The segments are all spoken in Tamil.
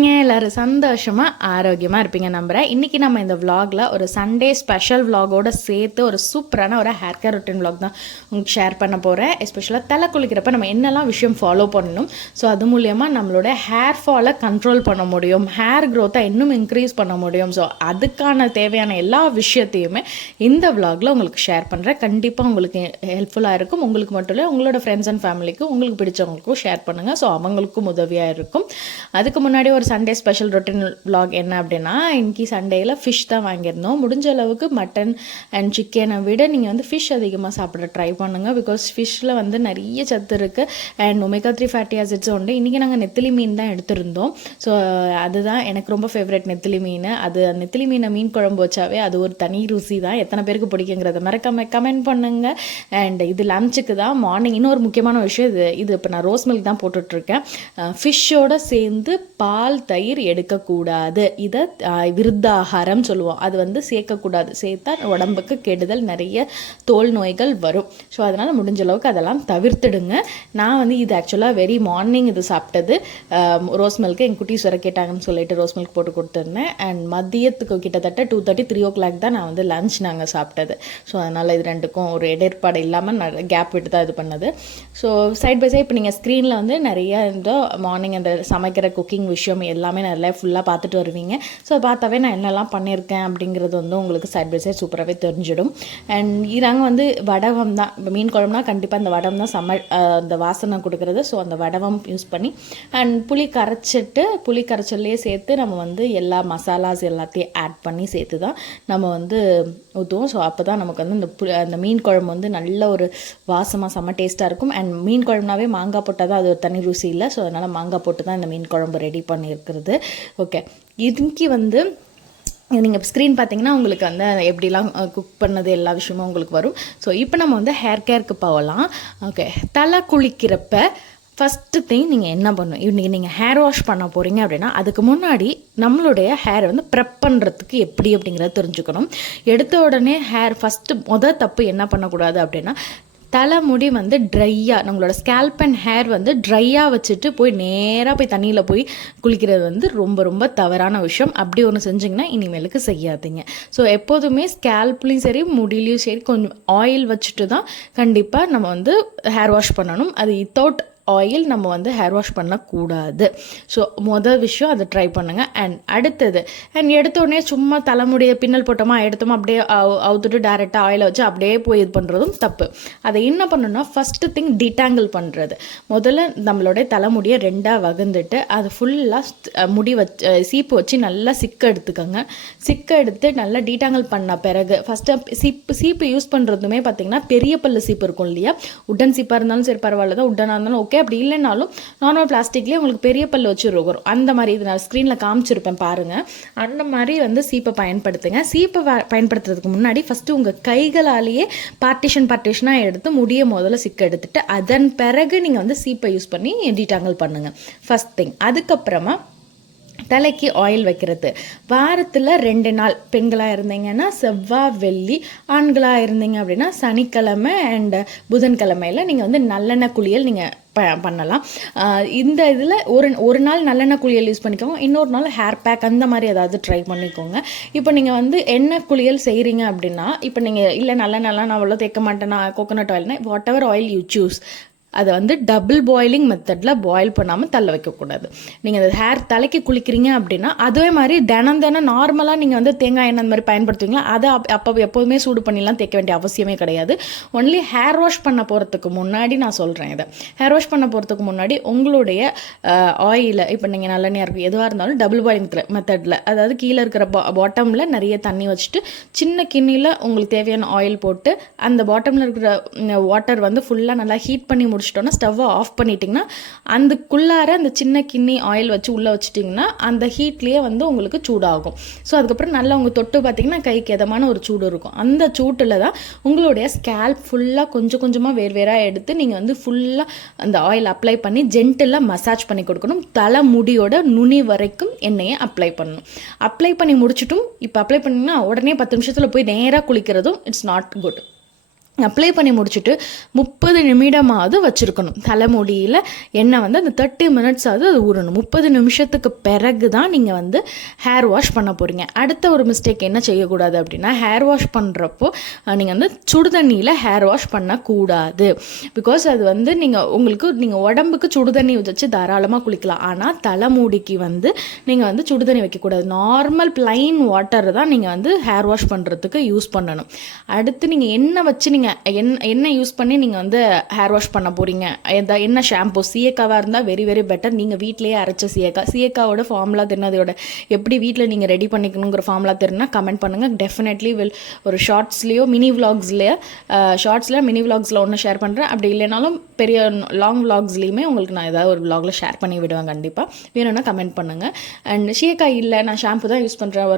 இருக்கீங்க? எல்லோரும் சந்தோஷமாக ஆரோக்கியமாக இருப்பீங்க நம்புகிறேன். இன்றைக்கி நம்ம இந்த விலாகில் ஒரு சண்டே ஸ்பெஷல் விலாகோடு சேர்த்து ஒரு சூப்பரான ஒரு ஹேர் கேர் ரொட்டீன் விலாக் தான் உங்களுக்கு ஷேர் பண்ண போகிறேன். எஸ்பெஷலாக தலை குளிக்கிறப்ப நம்ம என்னெல்லாம் விஷயம் ஃபாலோ பண்ணணும், ஸோ அது மூலயமா நம்மளோட ஹேர் ஃபாலை கண்ட்ரோல் பண்ண முடியும், ஹேர் க்ரோத்தை இன்னும் இன்க்ரீஸ் பண்ண முடியும். ஸோ அதுக்கான தேவையான எல்லா விஷயத்தையுமே இந்த விலாகில் உங்களுக்கு ஷேர் பண்ணுறேன். கண்டிப்பாக உங்களுக்கு ஹெல்ப்ஃபுல்லாக இருக்கும். உங்களுக்கு மட்டும் இல்லை, உங்களோட ஃப்ரெண்ட்ஸ் அண்ட் ஃபேமிலிக்கும் உங்களுக்கு பிடிச்சவங்களுக்கும் ஷேர் பண்ணுங்கள். ஸோ அவங்களுக்கும் உதவியாக இருக்கும். அதுக்கு முன்னாடி ஒரு சண்டே ஸ்பெஷல் ரொட்டீன் விலாக் என்ன அப்படின்னா, இன்னைக்கு சண்டேயில் ஃபிஷ் தான் வாங்கியிருந்தோம். முடிஞ்ச அளவுக்கு மட்டன் அண்ட் சிக்கனை விட நீங்கள் வந்து ஃபிஷ் அதிகமாக சாப்பிட ட்ரை பண்ணுங்கள். பிகாஸ் ஃபிஷ்ஷில் வந்து நிறைய சத்து இருக்குது அண்ட் ஒமேகா 3 ஃபேட்டி ஆசிட்ஸும் உண்டு. இன்றைக்கி நாங்கள் நெத்திலி மீன் தான் எடுத்திருந்தோம். ஸோ அதுதான் எனக்கு ரொம்ப ஃபேவரட் நெத்திலி மீன். அது நெத்திலி மீனை மீன் குழம்பு வச்சாவே அது ஒரு தனி ருசி தான். எத்தனை பேருக்கு பிடிக்குங்கிறத மறக்காம கமெண்ட் பண்ணுங்கள். அண்ட் இது லஞ்சுக்கு தான் மார்னிங். இன்னொரு முக்கியமான விஷயம், இது இப்போ நான் ரோஸ் மில்க் தான் போட்டுட்ருக்கேன். ஃபிஷ்ஷோடு சேர்ந்து பால் தயிர் எடுக்கக்கூடாது. இதை விருத்தாகாரம் சொல்லுவோம். அது வந்து சேர்க்கக்கூடாது. சேர்த்தா உடம்புக்கு கெடுதல், நிறைய தோல் நோய்கள் வரும். ஸோ அதனால் முடிஞ்ச அளவுக்கு அதெல்லாம் தவிர்த்துடுங்க. நான் வந்து இது ஆக்சுவலாக வெரி மார்னிங் இது சாப்பிட்டது. ரோஸ் மில்க்கு எங்கள் குட்டீஸ் வர கேட்டாங்கன்னு சொல்லிட்டு ரோஸ் மில்க் போட்டு கொடுத்துருந்தேன். அண்ட் மதியத்துக்கு கிட்டத்தட்ட 2:30 3 o'clock தான் நான் வந்து லஞ்ச் நாங்கள் சாப்பிட்டது. ஸோ அதனால் இது ரெண்டுக்கும் ஒரு இடர்பாடு இல்லாமல் கேப் விட்டு தான் இது பண்ணது. ஸோ சைட் பை சைட் இப்போ நீங்கள் ஸ்க்ரீனில் வந்து நிறைய இந்த மார்னிங் அந்த சமைக்கிற குக்கிங் விஷயம் எல்லாமே நல்லா ஃபுல்லாக பார்த்துட்டு வருவீங்க. ஸோ பார்த்தாவே நான் என்னெல்லாம் பண்ணியிருக்கேன் அப்படிங்கிறது வந்து உங்களுக்கு சைட் பை சைட் சூப்பராகவே தெரிஞ்சிடும். அண்ட் நாங்கள் வந்து வடகம் தான், இப்போ மீன் குழம்புனா கண்டிப்பாக அந்த வடம் தான் அந்த வாசனை கொடுக்குறது. ஸோ அந்த வடகம் யூஸ் பண்ணி அண்ட் புளி கரைச்சல்லையே சேர்த்து நம்ம வந்து எல்லா மசாலாஸ் எல்லாத்தையும் ஆட் பண்ணி சேர்த்து தான் நம்ம வந்து ஊற்றுவோம். ஸோ அப்போ தான் நமக்கு வந்து அந்த மீன் குழம்பு வந்து நல்ல ஒரு வாசமாக செம்ம டேஸ்ட்டாக இருக்கும். அண்ட் மீன் குழம்புனாவே மாங்காய் போட்டால் தான் அது ஒரு தனி ருசி இல்லை. ஸோ அதனால் மாங்காய் போட்டு தான் இந்த மீன் குழம்பு ரெடி பண்ணியிருக்கிறது. ஓகே, இதுக்கு வந்து நீங்கள் ஸ்க்ரீன் பார்த்தீங்கன்னா உங்களுக்கு வந்து எப்படிலாம் குக் பண்ணது எல்லா விஷயமும் உங்களுக்கு வரும். ஸோ இப்போ நம்ம வந்து ஹேர் கேருக்கு போகலாம். ஓகே, தலை குளிக்கிறப்ப ஃபஸ்ட்டு திங் நீங்கள் என்ன பண்ணணும், இன்றைக்கி நீங்கள் ஹேர் வாஷ் பண்ண போகிறீங்க அப்படின்னா அதுக்கு முன்னாடி நம்மளுடைய ஹேரை வந்து ப்ரெப் பண்ணுறதுக்கு எப்படி அப்படிங்கிறத தெரிஞ்சுக்கணும். எடுத்த உடனே ஃபஸ்ட்டு தப்பு என்ன பண்ணக்கூடாது அப்படின்னா, தலைமுடி வந்து ட்ரையாக, நம்மளோட ஸ்கேல்ப் அண்ட் ஹேர் வந்து ட்ரையாக வச்சுட்டு நேராக போய் தண்ணியில் போய் குளிக்கிறது வந்து ரொம்ப ரொம்ப தவறான விஷயம். அப்படி ஒன்று செஞ்சிங்கன்னா இனிமேலுக்கு செய்யாதீங்க. ஸோ எப்போதுமே ஸ்கேல்ப்லேயும் சரி முடியிலையும் சரி கொஞ்சம் ஆயில் வச்சுட்டு தான் கண்டிப்பாக நம்ம வந்து ஹேர் வாஷ் பண்ணணும். அது வித்தவுட் ஆயில் நம்ம வந்து ஹேர் வாஷ் பண்ணக்கூடாது. ஸோ விஷயம் அதை ட்ரை பண்ணுங்கள். அண்ட் அடுத்தது, அண்ட் எடுத்தோடனே சும்மா தலைமுடியை பின்னல் போட்டோமா எடுத்தோமா அப்படியே அவுத்துட்டு டேரெக்டாக ஆயிலை வச்சு அப்படியே போய் இது பண்ணுறதும் தப்பு. அதை என்ன பண்ணணும்னா ஃபஸ்ட்டு திங் டிடாங்கிள் பண்ணுறது. முதல்ல நம்மளுடைய தலைமுடியை ரெண்டாக வகுந்துட்டு அது ஃபுல்லாக சீப்பு வச்சு நல்லா எடுத்துக்கோங்க. எடுத்து நல்லா டீடாங்கிள் பண்ண பிறகு ஃபஸ்ட்டு சீப்பு யூஸ் பண்ணுறதுமே பார்த்திங்கன்னா பெரிய பல்லு சீப்பு இருக்கும் இல்லையா, உட்டன் சீப்பாக இருந்தாலும் சரி பரவாயில்ல தான், உட்டனாக இருந்தாலும் ஓகே. அப்படி இல்லைனாலும் நார்மல் பிளாஸ்டிக்லேயே உங்களுக்கு பெரிய பல்லு வச்சு வரும். அந்த மாதிரி இது நான் ஸ்க்ரீனில் காமிச்சிருப்பேன் பாருங்கள். அந்த மாதிரி வந்து சீப்பை பயன்படுத்துங்க. சீப்பை பயன்படுத்துறதுக்கு முன்னாடி ஃபஸ்ட்டு உங்கள் கைகளாலேயே பார்ட்டிஷனாக எடுத்து முடிய முதல்ல எடுத்துட்டு அதன் பிறகு நீங்கள் வந்து சீப்பை யூஸ் பண்ணி டீடாங்கிள் பண்ணுங்கள் ஃபஸ்ட் திங். அதுக்கப்புறமா தலைக்கு ஆயில் வைக்கிறது வாரத்தில் 2 நாள். பெண்களாக இருந்தீங்கன்னா செவ்வாய் வெள்ளி, ஆண்களாக இருந்தீங்க அப்படின்னா சனிக்கிழமை அண்ட் புதன்கிழமையில் நீங்கள் வந்து நல்லெண்ணெய் குளியல் நீங்கள் பண்ணலாம். இந்த இதில் ஒரு நாள் நல்லெண்ணெய் குளியல் யூஸ் பண்ணிக்கோங்க, இன்னொரு நாள் ஹேர் பேக் அந்த மாதிரி ஏதாவது ட்ரை பண்ணிக்கோங்க. இப்போ நீங்கள் வந்து எண்ணெய் குளியல் செய்கிறீங்க அப்படின்னா, இப்போ நீங்கள் இல்லை நல்லெண்ணெய்லாம் நான் அவ்வளோ தேய்க்க மாட்டேன், நான் கோகோனட் ஆயில்னா whatever oil you choose, அதை வந்து டபுள் பாயிலிங் மெத்தடில் பாயில் பண்ணாமல் தள்ள வைக்கக்கூடாது. நீங்கள் அந்த ஹேர் தலைக்கு குளிக்கிறீங்க அப்படின்னா அதே மாதிரி தினம் நார்மலாக நீங்கள் வந்து தேங்காய் எண்ணெய் அந்த மாதிரி பயன்படுத்துவீங்களா, அதை அப்போ எப்போதுமே சூடு பண்ணிலாம் தேய்க்க வேண்டிய அவசியமே கிடையாது. ஒன்லி ஹேர் வாஷ் பண்ண போகிறதுக்கு முன்னாடி நான் சொல்கிறேன். இதை ஹேர் வாஷ் பண்ண போகிறதுக்கு முன்னாடி உங்களுடைய ஆயிலை, இப்போ நீங்கள் நல்லெண்ணெயாக இருக்கும் எதுவாக இருந்தாலும் டபுள் பாயிலிங் மெத்தடில், அதாவது கீழே இருக்கிற பாட்டமில் நிறைய தண்ணி வச்சுட்டு சின்ன கிண்ணியில் உங்களுக்கு தேவையான ஆயில் போட்டு அந்த பாட்டமில் இருக்கிற வாட்டர் வந்து ஃபுல்லாக நல்லா ஹீட் பண்ணி முடிச்சிட்டோன்னா ஸ்டவ்வை ஆஃப் பண்ணிட்டிங்கன்னா அதுக்குள்ளார அந்த சின்ன கிண்ணி ஆயில் வச்சு உள்ளே வச்சிட்டிங்கன்னா அந்த ஹீட்லேயே வந்து உங்களுக்கு சூடாகும். ஸோ அதுக்கப்புறம் நல்லா உங்கள் தொட்டு பார்த்திங்கன்னா கைக்கு எதமான ஒரு சூடு இருக்கும். அந்த சூட்டில் தான் உங்களுடைய ஸ்கேல்ப் ஃபுல்லாக கொஞ்சம் கொஞ்சமாக வேறாக எடுத்து நீங்கள் வந்து ஃபுல்லாக அந்த ஆயில் அப்ளை பண்ணி ஜென்டிலாக மசாஜ் பண்ணி கொடுக்கணும். தலை முடியோட நுனி வரைக்கும் எண்ணெயை அப்ளை பண்ணணும். அப்ளை பண்ணி முடிச்சிட்டும் இப்போ அப்ளை பண்ணிங்கன்னா உடனே 10 நிமிஷத்தில் போய் நேராக குளிக்கிறதும் இட்ஸ் நாட் குட். அப்ளை பண்ணி முடிச்சுட்டு 30 நிமிடமாவது வச்சுருக்கணும். தலைமுடியில் எண்ணெய் வந்து அந்த 30 மினிட்ஸ் ஆகுது அது ஊறணும். 30 நிமிஷத்துக்கு பிறகு தான் நீங்கள் வந்து ஹேர் வாஷ் பண்ண போகிறீங்க. அடுத்த ஒரு மிஸ்டேக் என்ன செய்யக்கூடாது அப்படின்னா, ஹேர் வாஷ் பண்ணுறப்போ நீங்கள் வந்து சுடுதண்ணியில் ஹேர் வாஷ் பண்ணக்கூடாது. பிகாஸ் அது வந்து நீங்கள் உடம்புக்கு சுடுதண்ணி வச்சு தாராளமாக குளிக்கலாம். ஆனால் தலைமுடிக்கு வந்து நீங்கள் வந்து சுடுதண்ணி வைக்கக்கூடாது. நார்மல் பிளைன் வாட்டர் தான் நீங்கள் வந்து ஹேர் வாஷ் பண்ணுறதுக்கு யூஸ் பண்ணணும். அடுத்து நீங்கள் எண்ணெய் வச்சு என்ன யூஸ் பண்ணி நீங்கள் வந்து ஹேர் வாஷ் பண்ண போகிறீங்க, என்ன ஷாம்பு, சீயக்காவாக இருந்தால் வெரி வெரி பெட்டர். நீங்கள் வீட்டிலேயே அரைச்ச சீயக்காவோட ஃபார்முலா தெரியும், எப்படி வீட்டில் நீங்கள் ரெடி பண்ணிக்கணுங்கிற ஃபார்முலா தெரியும்னா கமெண்ட் பண்ணுங்கள். டெஃபினெட்லி ஒரு ஷார்ட்ஸ்லேயோ மினி விலாக்ஸில் ஒன்று ஷேர் பண்ணுறேன். அப்படி இல்லைனாலும் பெரிய லாங் விலாக்ஸ்லேயுமே உங்களுக்கு நான் ஏதாவது ஒரு விலாகில் ஷேர் பண்ணி விடுவேன். கண்டிப்பாக வேணும்னா கமெண்ட் பண்ணுங்கள். அண்ட் சீயக்காய் இல்லை, நான் ஷாம்பு தான் யூஸ் பண்ணுறேன்,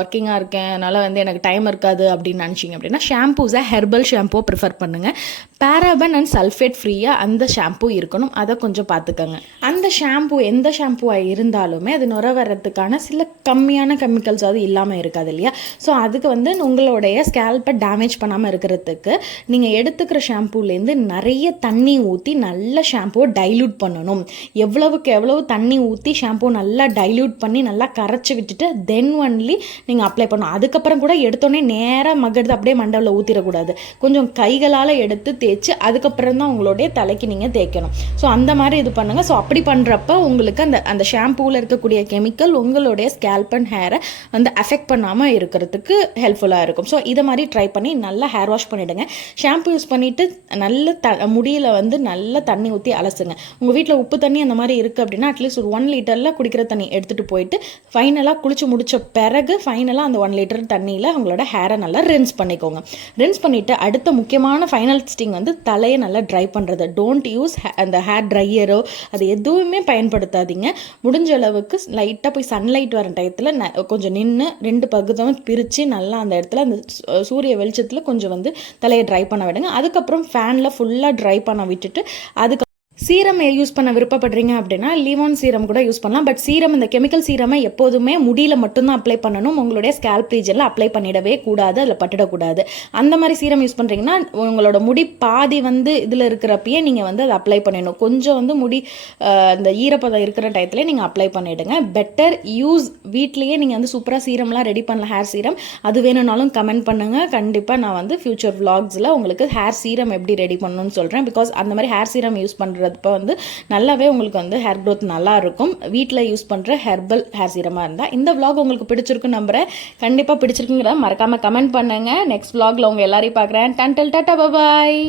ஒர்க்கிங்காக இருக்கேன், அதனால் வந்து எனக்கு டைம் இருக்காது அப்படின்னு நினச்சிங்க அப்படின்னா ஷாம்பூஸை ஹெர்பல் ஷாம்பூ ப்ரிஃபர் பண்ணுங்கள். பேராபன் அண்ட் சல்ஃபேட் ஃப்ரீயாக அந்த ஷாம்பூ இருக்கணும், அதை கொஞ்சம் பார்த்துக்கோங்க. அந்த ஷாம்பூ எந்த ஷாம்பூவாக இருந்தாலுமே அது நுர வர்றதுக்கான சில கம்மியான கெமிக்கல்ஸ் அது இல்லாமல் இருக்காது இல்லையா? ஸோ அதுக்கு வந்து உங்களுடைய ஸ்கேல்பை டேமேஜ் பண்ணாமல் இருக்கிறதுக்கு நீங்கள் எடுத்துக்கிற ஷாம்பூலேருந்து நிறைய தண்ணி ஊற்றி நல்ல ஷாம்பூவை டைல்யூட் பண்ணணும். எவ்வளவுக்கு எவ்வளவு தண்ணி ஊற்றி ஷாம்பூ நல்லா டைல்யூட் பண்ணி நல்லா கரைச்சி விட்டுட்டு தென் ஒன்லி நீங்கள் அப்ளை பண்ணணும். அதுக்கப்புறம் கூட எடுத்தோடனே நேராக மகடுது அப்படியே மண்டவில் ஊற்றிடக்கூடாது. கொஞ்சம் கைகளால் எடுத்து தேய்ச்சி அதுக்கப்புறம் தான் உங்களுடைய தலைக்கு நீங்கள் தேய்க்கணும். ஸோ அந்த மாதிரி இது பண்ணுங்கள். ஸோ அப்படி பண்ணுறப்ப உங்களுக்கு அந்த ஷாம்பூவில் இருக்கக்கூடிய கெமிக்கல் உங்களுடைய ஸ்கேல்ப் அண்ட் ஹேரை வந்து அஃபெக்ட் பண்ணாமல் இருக்கிறதுக்கு ஹெல்ப்ஃபுல்லாக இருக்கும். ஸோ இதை மாதிரி ட்ரை பண்ணி நல்லா ஹேர் வாஷ் பண்ணிவிடுங்க. ஷாம்பு யூஸ் பண்ணிவிட்டு நல்ல முடியில் வந்து நல்ல தண்ணி ஊற்றி அலசுங்க. உங்கள் வீட்டில் உப்பு தண்ணி அந்த மாதிரி இருக்குது அப்படின்னா அட்லீஸ்ட் ஒரு 1 லிட்டரில் குடிக்கிற தண்ணி எடுத்துகிட்டு போயிட்டு ஃபைனலாக குளிச்சு முடித்த பிறகு ஃபைனலாக அந்த 1 லிட்டர் தண்ணியில் உங்களோட ஹேரை நல்லா ரின்ஸ் பண்ணிக்கோங்க. ரின்ஸ் பண்ணிவிட்டு அடுத்த முக்கியமான ஃபைனல் ஸ்டிங் வந்து தலையை நல்லா ட்ரை பண்ணுறது. டோன்ட் யூஸ் அந்த ஹேர் ட்ரையரோ அது எதுவுமே பயன்படுத்தாதீங்க. முடிஞ்ச அளவுக்கு லைட்டாக போய் சன்லைட் வர டயத்தில் கொஞ்சம் நின்று 2 பகுதியும் பிரித்து நல்லா அந்த இடத்துல அந்த சூரிய வெளிச்சத்தில் கொஞ்சம் வந்து தலையை ட்ரை பண்ண விடுங்க. அதுக்கப்புறம் ஃபேனில் ஃபுல்லாக ட்ரை பண்ண விட்டுட்டு அதுக்கு சீரம் யூஸ் பண்ண விருப்பப்படுறீங்க அப்படின்னா லிவான் சீரம் கூட யூஸ் பண்ணலாம். பட் சீரம், இந்த கெமிக்கல் சீரமை எப்போதுமே முடியில் மட்டும்தான் அப்ளை பண்ணணும். உங்களுடைய ஸ்கேல்ப் ரீஜனில் அப்ளை பண்ணிடவே கூடாது, அதில் பட்டுடக்கூடாது. அந்த மாதிரி சீரம் யூஸ் பண்ணுறீங்கன்னா உங்களோட முடி பாதி வந்து இதில் இருக்கிறப்பயே நீங்கள் வந்து அதை அப்ளை பண்ணிடணும். கொஞ்சம் வந்து முடி அந்த ஈரப்பதம் இருக்கிற டயத்துலேயே நீங்கள் அப்ளை பண்ணிவிடுங்க. Better use. வீட்லேயே நீங்கள் வந்து சூப்பராக சீரம்லாம் ரெடி பண்ணலாம், ஹேர் சீரம். அது வேணும்னாலும் கமெண்ட் பண்ணுங்கள். கண்டிப்பாக நான் வந்து ஃபியூச்சர் விலாக்ஸில் உங்களுக்கு ஹேர் சீரம் எப்படி ரெடி பண்ணணும்னு சொல்கிறேன். பிகாஸ் அந்த மாதிரி ஹேர் சீரம் யூஸ் பண்ணுறது இப்போ வந்து நல்லாவே உங்களுக்கு வந்து ஹேர் க்ரோத் நல்லா இருக்கும். வீட்டில் யூஸ் பண்ணுற ஹெர்பல் ஹேர் சீரமாக இருந்தால். இந்த விலாக் உங்களுக்கு பிடிச்சிருக்குன்னு நம்புகிறேன். கண்டிப்பாக பிடிச்சிருக்குங்கிறத மறக்காமல் கமெண்ட் பண்ணுங்கள். நெக்ஸ்ட் விலாகில் உங்கள் எல்லாரையும் பார்க்குறேன். டாட்டா பாய்.